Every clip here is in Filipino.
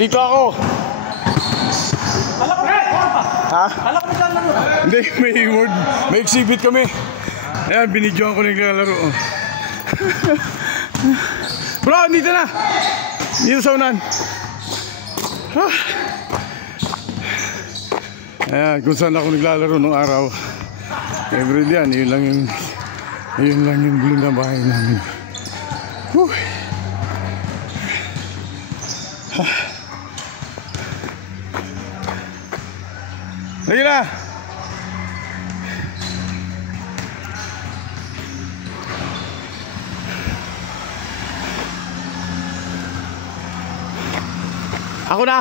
Dito ako. Alak mo pa. Ha? Alak mo lang laro. Hindi, may exhibit kami. Ayan, binidyoan ko na yung lalaro. Bro, dito na. Dito sa unan. Ayan, kung saan ako naglalaro nung araw. Everyday yan, yun lang yung blue na bahay namin. Whew. Lagi na. Ako na.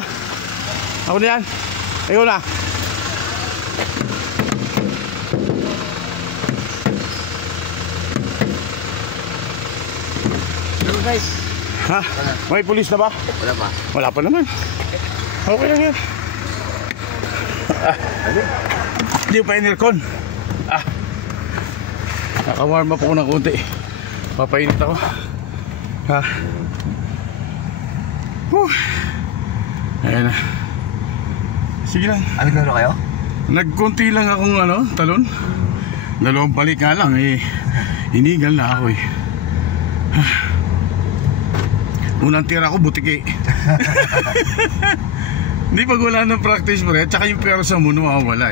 Ako na yan. Ikaw na. Hello guys. Ha? May pulis na ba? Wala pa. Wala pa naman. Okay lang yan. Hindi pa in-aircon. Naka-warm up ako ng konti. Papainit ako. Ayan na. Sige lang. Naglaro kayo? Nagkunti lang akong talon. Dalawang balik nga lang inigal na ako Unang tira ko butiki. Hindi pag wala ng practice pre. Tsaka yung pero sa muno wala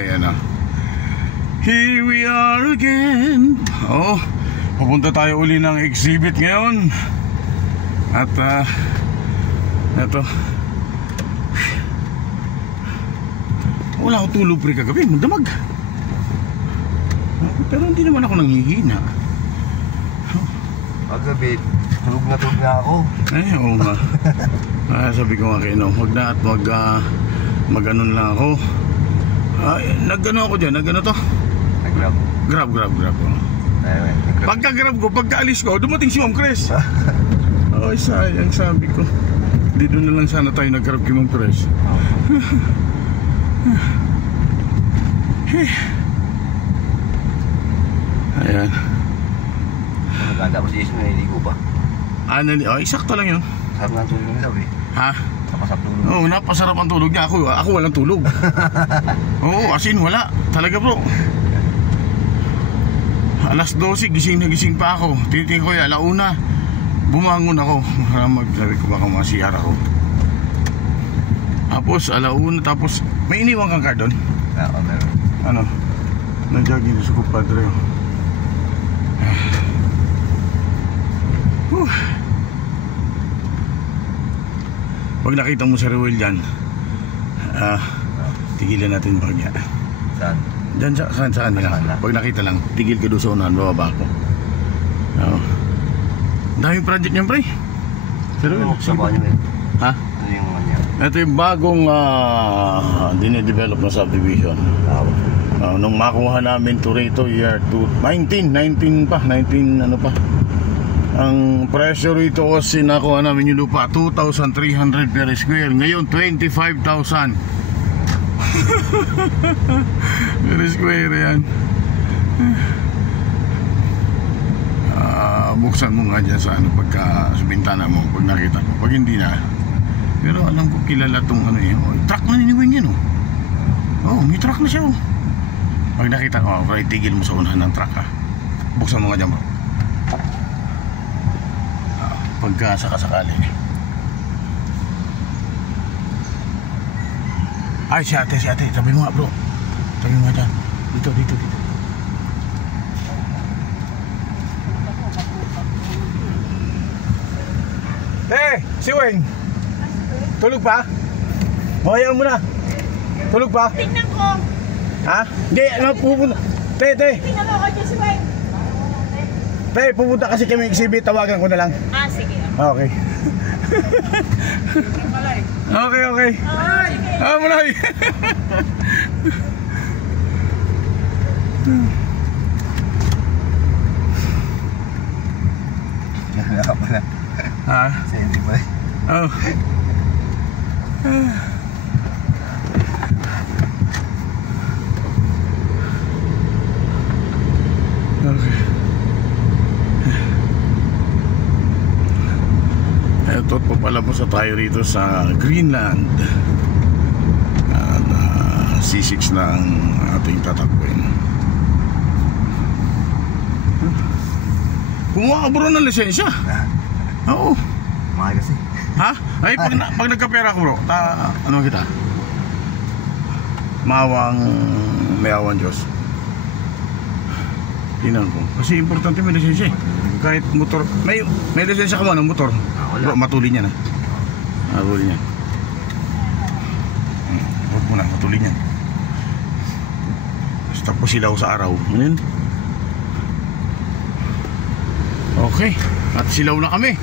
Here we are again. Pupunta tayo uli ng exhibit ngayon. At eto. Wala ako tulog pre kagabi. Magdamag. Pero hindi naman ako nanghihina. Kagabi tulog na ako. Oo nga. Sabi ko nga kayo huwag na at mag-anon lang ako. Nag-ano ako dyan? Nag-ano to? Nag-grab. Grab. Pagka-grab ko, pagka-alis ko, dumating si Ma'am Chris. Sayang sabi ko. Di doon na lang sana tayo nag-grab kay Ma'am Chris. Ayan. Maganda ko si Ismo, naliligo pa. Isakto lang yun. Sarap ng tulog niya sabi. Ha? Napasarap tulog. Oo, napasarap ang tulog niya. Ako walang tulog. Oo, as in wala. Talaga bro. Alas 12, gising na gising pa ako. Tinitingin ko alauna. bumangon ako. Sabi ko baka masiyar ako. Tapos alauna, tapos may iniwan kang card doon? Oo, meron. Ano? Nandiyan sa kupadre. Pag nakita mo si Ruel dyan, tigilan natin bagya. Saan? Dyan saan nila. Pag nakita lang, tigil ka doon sa unahan, bababa ako. Daming project niyan, pre. Pero Sama nyo yun. ha? Ano yung ano yan? Ito yung bagong dinidevelop na subdivision. Nung makuha namin to rito year 19 ano pa. Ang presyo rito kasi nakuha namin yung lupa 2,300 per square. Ngayon 25,000 per square yan. Buksan mo nga dyan sa ano, pagka sa bintana mo, pag nakita mo. Pag hindi na, pero alam ko kilala tong ano yun. Truck na niniwin yan, may truck na siya, Pag nakita ko, itigil mo sa unahan ng truck, buksan mo nga dyan, bro. Pagka sakasakali. Ay, si ate, sabi mo nga, bro. Sabi mo nga dyan. Dito. Si Weng. Tulog pa? Hayaan mo na. Tulog pa? Tingnan ko. Ha? Hindi, pupunta. Te. Tingnan mo ako dyan si Weng. Te, pupunta kasi kami exhibit. Tawagan ko na lang. Sige. Okay. Okay. Sige. Malay. Wala pala. Ha? Senti ba? Oh. Okay. Ito papalabas na tayo rito sa Greenland. C6 na ang ating tatakbuhin. Kumuha ka bro ng lisensya. Oo. Mahal kasi. Ha? Ay, pag nagkapera ko bro, ano kita? May awang Diyos. Tingnan ko. Kasi importante may lisensya. Kahit motor, may lisensya ka mo ng motor. Wala. Bro, matuli niya na. Matuli niya. Huwag mo na, matuli niya. Tapos silaw sa araw. Ganyan. Okay. At silaw na kami.